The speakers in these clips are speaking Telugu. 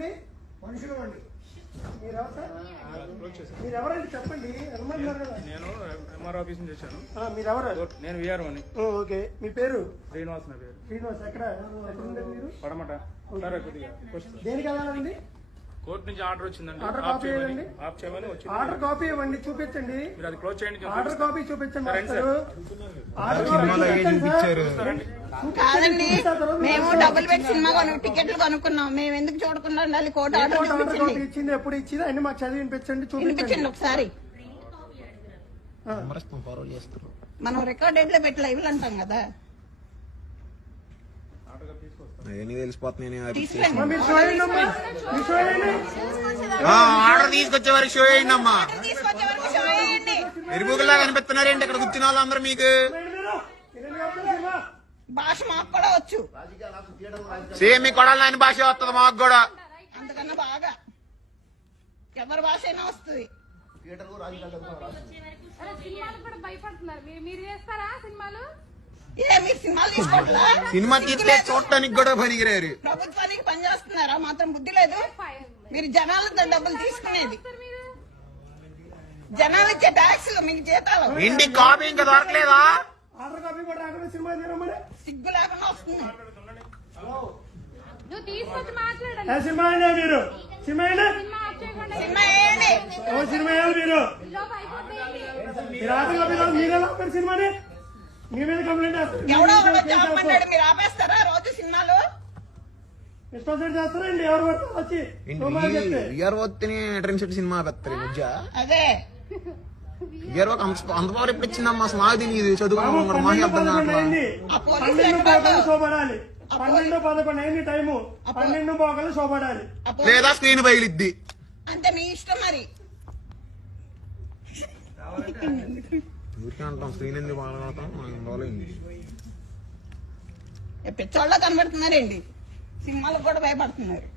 మనుషులు అండి. మీరెవరండి చెప్పండి. నేను ఎంఆర్ ఆఫీస్ నుంచి వచ్చాను. మీరెవరు? నేను విఆర్ఓని. ఓకే, మీ పేరు? శ్రీనివాస్ నా పేరు. శ్రీనివాస్. ఎక్కడ ఉండేది మీరు? పడమట. దేనికి వెళ్ళాలండి? కోర్టు నుంచి ఆర్డర్ వచ్చిందండి. ఆర్డర్ కాపీ ఇవ్వండి. ఆఫ్ చేయమని వచ్చింది. ఆర్డర్ కాపీ ఇవ్వండి, చూపించండి. మీరు అది క్లోజ్ చేయండి. ఆర్డర్ కాపీ చూపించండి. కాదండి, మేము డబ్బులు పెట్టి సినిమా టికెట్లు కొనుక్కున్నాం. మేము ఎందుకు చూడకుండా ఉండాలి? కోర్టు ఆర్డర్ ఇచ్చింది, ఎప్పుడు ఇచ్చింది అన్ని మాకు చదివి వినిపించండి, చూపించండి ఒకసారి. మనం రికార్డ్ ఎట్లా పెట్టి లైవ్లు అంటాం కదా, తెలిసిపోతున్నాయి. ఆర్డర్ తీసుకొచ్చే వరకు షో అయ్యింది అమ్మా. ఎరుపులా కనిపిస్తున్నారేంటి ఇక్కడ కూర్చున్న వాళ్ళందరూ? మీకు భాష మాకు కూడా వచ్చు. సేమ్ మీ కొడాలని భాష వస్తుంది మాకు కూడా. అంతకన్నా బాగా ఎవరి భాష అయినా వస్తుంది. సినిమా తీస్తే చూడటానికి కూడా పనికిరారు. ప్రభుత్వానికి పనిచేస్తున్నారా? మాత్రం బుద్ధి లేదు. మీరు జనాలతో డబ్బులు తీసుకునేది, జనాలు ఇచ్చే ట్యాక్స్ మీకు జీతాలు. ఇంటికి కాపీ ఇంకా దొరకలేదా? ఆర్డర్ కాపీ కూడా రాకుండా సినిమా సిగ్గు లేకుండా వస్తుంది. సినిమా మీరు సినిమా సినిమా ఏంటి? సినిమా మీరు మీరు ఆర్డర్ కాపీ మీరు సినిమాని మీ మీద కంప్లైంట్ ఎవడో చెప్పమన్నాడు, మీరు ఆపేస్తారా రోజు సినిమాలు? ఇష్టం చేస్తారండి ఎవరు వచ్చి సినిమా పెడతారు ఈ మధ్య. అదే అంత పవర్ ఎప్పుడు ఇచ్చిందమ్మా? అసలు నాకు తెలియదు. చదువుకున్నాం మాకు అర్థం కావట్లేదు. 12-11 అయింది టైము. 12 పోగలు శోభడాలి లేదా స్క్రీన్ బయలుద్ది. అంతే మీ ఇష్టం. మరి ఊరికే అంటాం స్క్రీన్ ఎందుకు బాగుతాం. పిచ్చోళ్ళ కనబడుతున్నారండి, సినిమాలకు కూడా భయపడుతున్నారు.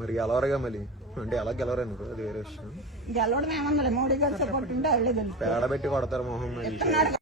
మరి గెలవరుగా మళ్ళీ అంటే ఎలా గెలవరనుకో, అది వేరే విషయం. గెలవడం ఏమన్నా మోడీ గారు సపోర్ట్ ఉంటే అవ్వలేదు. పేడ పెట్టి కొడతారు మొహం.